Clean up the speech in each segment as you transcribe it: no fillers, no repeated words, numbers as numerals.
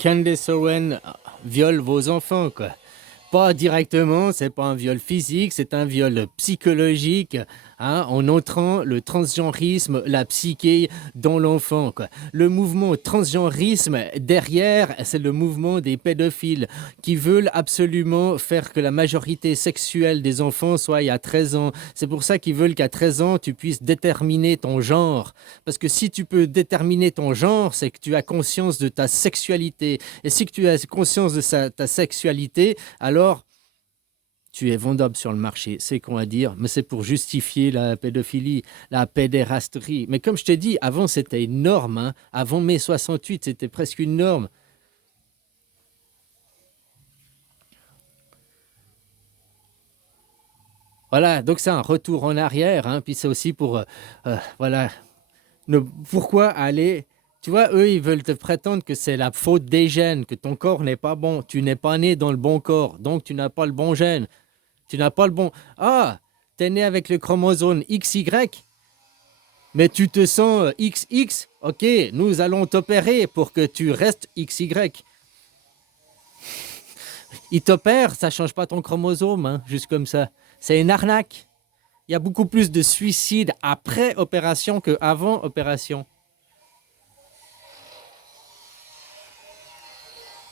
Candace Owen viole vos enfants, quoi. Pas directement, c'est pas un viol physique, c'est un viol psychologique, hein, en entrant le transgenrisme, la psyché dans l'enfant, quoi. Le mouvement transgenrisme, derrière, c'est le mouvement des pédophiles qui veulent absolument faire que la majorité sexuelle des enfants soit à 13 ans. C'est pour ça qu'ils veulent qu'à 13 ans, tu puisses déterminer ton genre. Parce que si tu peux déterminer ton genre, c'est que tu as conscience de ta sexualité. Et si tu as conscience de ta sexualité, alors tu es vendable sur le marché, c'est qu'on va dire, mais c'est pour justifier la pédophilie, la pédérasterie. Mais comme je te dis, avant c'était une norme, hein. Avant mai 68, c'était presque une norme. Voilà, donc c'est un retour en arrière, hein. Puis c'est aussi pour, voilà, pourquoi aller... Tu vois, eux, ils veulent te prétendre que c'est la faute des gènes, que ton corps n'est pas bon, tu n'es pas né dans le bon corps, donc tu n'as pas le bon gène. Tu n'as pas le bon... Ah, t'es né avec le chromosome XY, mais tu te sens XX. Ok, nous allons t'opérer pour que tu restes XY. Ils t'opèrent, ça ne change pas ton chromosome, hein, juste comme ça. C'est une arnaque. Il y a beaucoup plus de suicides après opération qu'avant opération.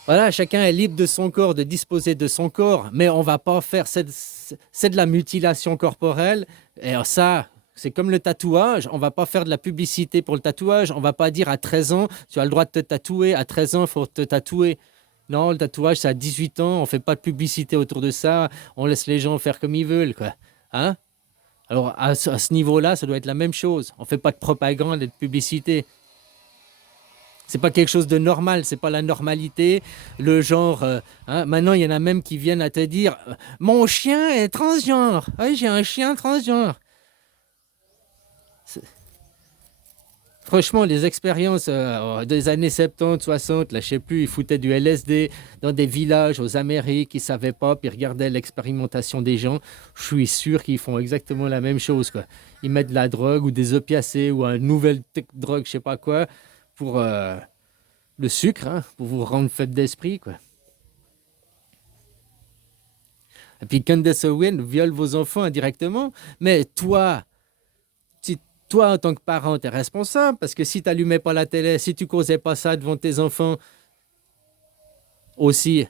Voilà, chacun est libre de son corps, de disposer de son corps, mais on va pas faire, c'est de la mutilation corporelle, et ça, c'est comme le tatouage, on va pas faire de la publicité pour le tatouage, on va pas dire à 13 ans, tu as le droit de te tatouer, à 13 ans, il faut te tatouer. Non, le tatouage, c'est à 18 ans, on fait pas de publicité autour de ça, on laisse les gens faire comme ils veulent, quoi. Hein? Alors, à ce niveau-là, ça doit être la même chose. On fait pas de propagande et de publicité. C'est pas quelque chose de normal, c'est pas la normalité, le genre. Hein, maintenant, il y en a même qui viennent à te dire mon chien est transgenre. Oui, j'ai un chien transgenre. Franchement, les expériences des années 70, 60, là, je sais plus, ils foutaient du LSD dans des villages aux Amériques, ils savaient pas, puis ils regardaient l'expérimentation des gens. Je suis sûr qu'ils font exactement la même chose, quoi. Ils mettent de la drogue ou des opiacés ou une nouvelle drogue, je sais pas quoi, pour le sucre, hein, pour vous rendre faible d'esprit, quoi. Et puis Candace Owen viole vos enfants indirectement, mais toi, toi en tant que parent, tu es responsable, parce que si tu n'allumais pas la télé, si tu causais pas ça devant tes enfants aussi,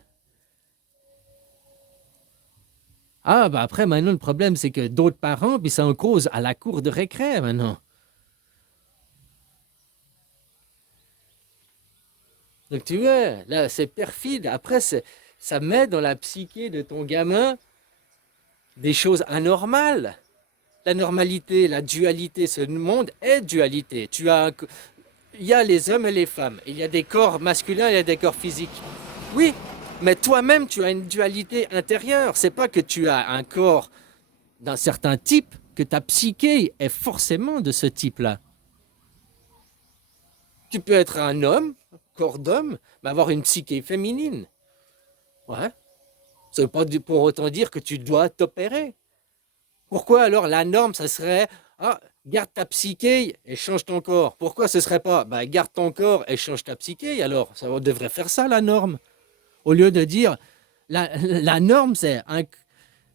ah bah après maintenant le problème c'est que d'autres parents, puis ça en cause à la cour de récré maintenant. Donc tu vois, là c'est perfide, après ça met dans la psyché de ton gamin des choses anormales. La normalité, la dualité, ce monde est dualité. Il y a les hommes et les femmes. Il y a des corps masculins, il y a des corps physiques. Oui, mais toi-même, tu as une dualité intérieure. C'est pas que tu as un corps d'un certain type, que ta psyché est forcément de ce type-là. Tu peux être un homme, corps d'homme, mais avoir une psyché féminine. Ouais. Ça veut pas pour autant dire que tu dois t'opérer. Pourquoi alors la norme, ça serait ah, garde ta psyché et change ton corps. Pourquoi ce serait pas bah, garde ton corps et change ta psyché alors ça devrait faire ça la norme. Au lieu de dire la norme,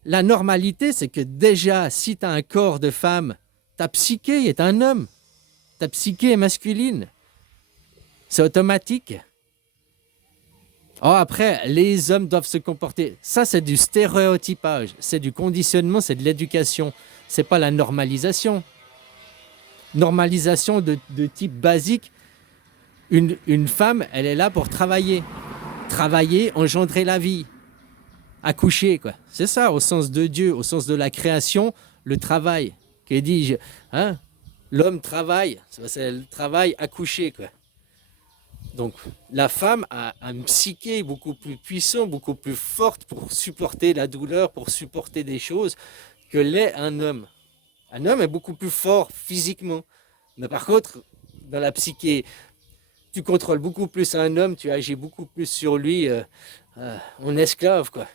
la normalité, c'est que déjà, si tu as un corps de femme, ta psyché est un homme. Ta psyché est masculine. C'est automatique. Oh, après, les hommes doivent se comporter. Ça, c'est du stéréotypage. C'est du conditionnement, c'est de l'éducation. C'est pas la normalisation. Normalisation de type basique. Une femme, elle est là pour travailler. Travailler, engendrer la vie. Accoucher, quoi. C'est ça, au sens de Dieu, au sens de la création, le travail. Que dis-je, hein? L'homme travaille, c'est le travail accouché, quoi. Donc, la femme a un psyché beaucoup plus puissant, beaucoup plus forte pour supporter la douleur, pour supporter des choses que l'est un homme. Un homme est beaucoup plus fort physiquement. Mais par contre, dans la psyché, tu contrôles beaucoup plus un homme, tu agis beaucoup plus sur lui en esclave, quoi.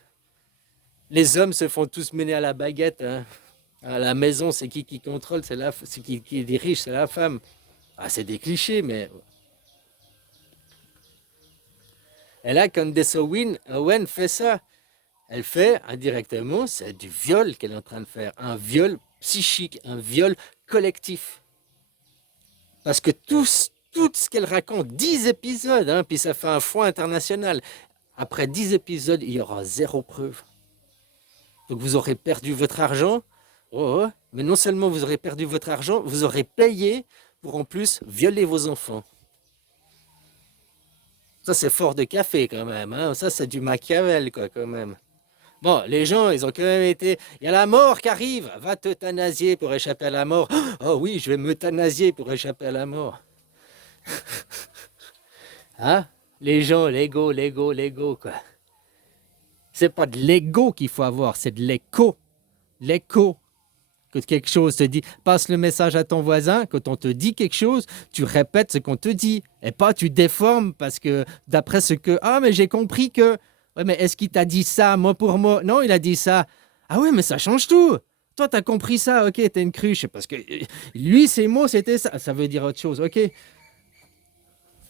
Les hommes se font tous mener à la baguette, hein. À la maison, c'est qui contrôle, c'est qui dirige, c'est la femme. Ah, c'est des clichés, mais Et là, Candace Owen fait ça. Elle fait indirectement, c'est du viol qu'elle est en train de faire. Un viol psychique, un viol collectif. Parce que tout ce qu'elle raconte, 10 épisodes, hein, puis ça fait un foin international. Après 10 épisodes, il y aura zéro preuve. Donc vous aurez perdu votre argent. Oh, oh, mais non seulement vous aurez perdu votre argent, vous aurez payé pour en plus violer vos enfants. Ça, c'est fort de café quand même. Hein. Ça, c'est du Machiavel, quoi, quand même. Bon, les gens, ils ont quand même été. Il y a la mort qui arrive. Va t'euthanasier pour échapper à la mort. Oh oui, je vais m'euthanasier pour échapper à la mort. Hein? Les gens, l'ego, quoi. C'est pas de l'ego qu'il faut avoir, c'est de l'écho. L'écho. Que quelque chose te dit. Passe le message à ton voisin. Quand on te dit quelque chose, tu répètes ce qu'on te dit. Et pas tu déformes parce que d'après ce que. Ah, mais j'ai compris que. Ouais, mais est-ce qu'il t'a dit ça, mot pour mot? Non, il a dit ça. Ah ouais, mais ça change tout. Toi, t'as compris ça. Ok, t'es une cruche. Parce que lui, ses mots, c'était ça. Ça veut dire autre chose. Ok.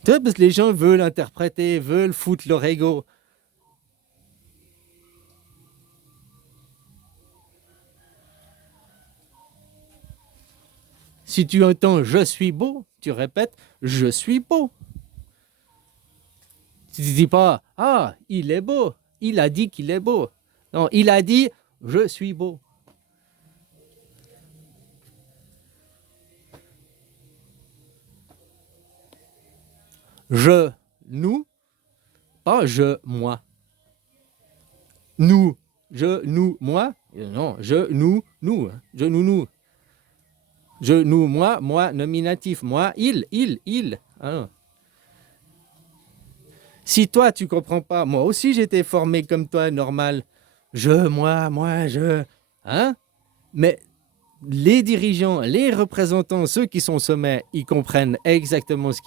Parce que les gens veulent interpréter, veulent foutre leur ego. Si tu entends je suis beau, tu répètes je suis beau. Tu ne dis pas ah, il est beau. Il a dit qu'il est beau. Non, il a dit je suis beau. Je, nous, pas je, moi. Nous, je, nous, moi. Non, je, nous. Je, nous. Je, nous, moi, nominatif. Moi, il. Ah. Si toi, tu comprends pas, moi aussi, j'étais formé comme toi, normal. Je, moi, je. Hein? Mais les dirigeants, les représentants, ceux qui sont au sommet, ils comprennent exactement ce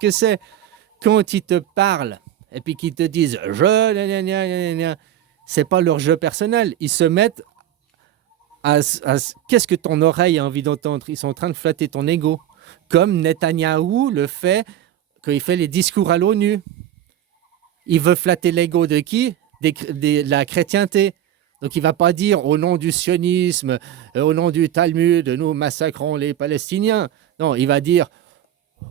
que c'est. Quand ils te parlent et puis qu'ils te disent je, c'est pas leur jeu personnel. Ils se mettent qu'est-ce que ton oreille a envie d'entendre. Ils sont en train de flatter ton ego. Comme Netanyahou le fait quand il fait les discours à l'ONU. Il veut flatter l'ego de qui? De la chrétienté. Donc il ne va pas dire au nom du sionisme, au nom du Talmud, nous massacrons les Palestiniens. Non, il va dire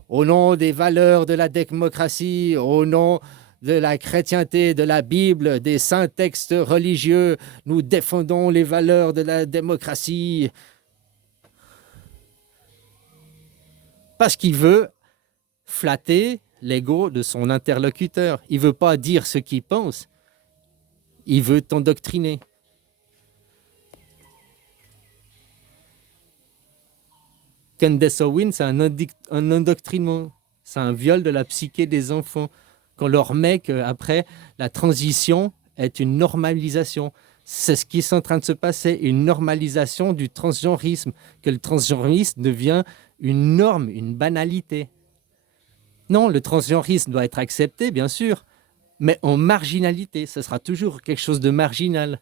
au nom des valeurs de la démocratie, au nom de la chrétienté, de la Bible, des saints textes religieux, nous défendons les valeurs de la démocratie. Parce qu'il veut flatter l'ego de son interlocuteur. Il ne veut pas dire ce qu'il pense. Il veut t'endoctriner. Candace Owens, c'est un endoctrinement. C'est un viol de la psyché des enfants. Qu'on leur met qu'après, la transition est une normalisation. C'est ce qui est en train de se passer, une normalisation du transgenrisme, que le transgenrisme devient une norme, une banalité. Non, le transgenrisme doit être accepté, bien sûr, mais en marginalité, ce sera toujours quelque chose de marginal.